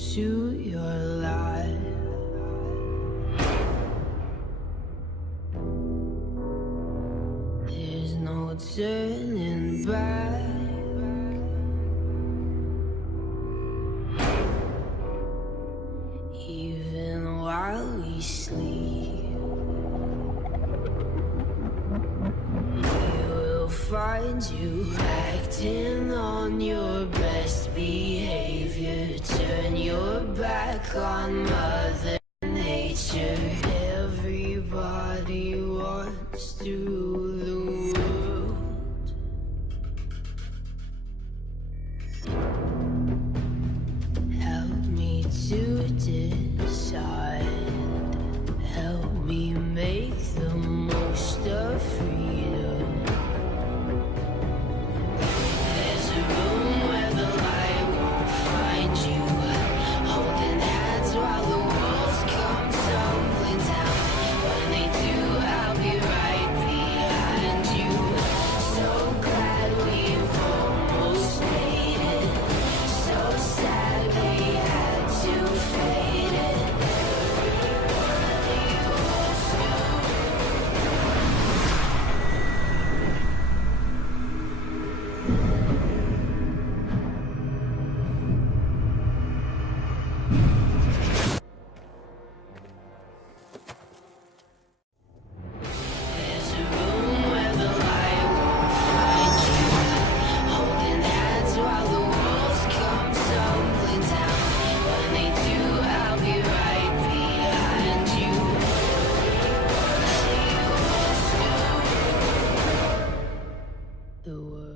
into your life. There's no turning back. Even while we sleep, we will find you acting on your best behavior. Turn your back on Mother Nature. Everybody wants to rule the world. Help me to decide. Help me make the most of freedom. There's a room where the light won't find you. Holding hands while the walls come tumbling down. When they do, I'll be right behind you. So glad we've almost made it. So sad we had to fade it. Everybody wants to. There's a room where the light won't find you. Holding hands while the walls come tumbling down. When they do, I'll be right behind you. Everybody wants to. The world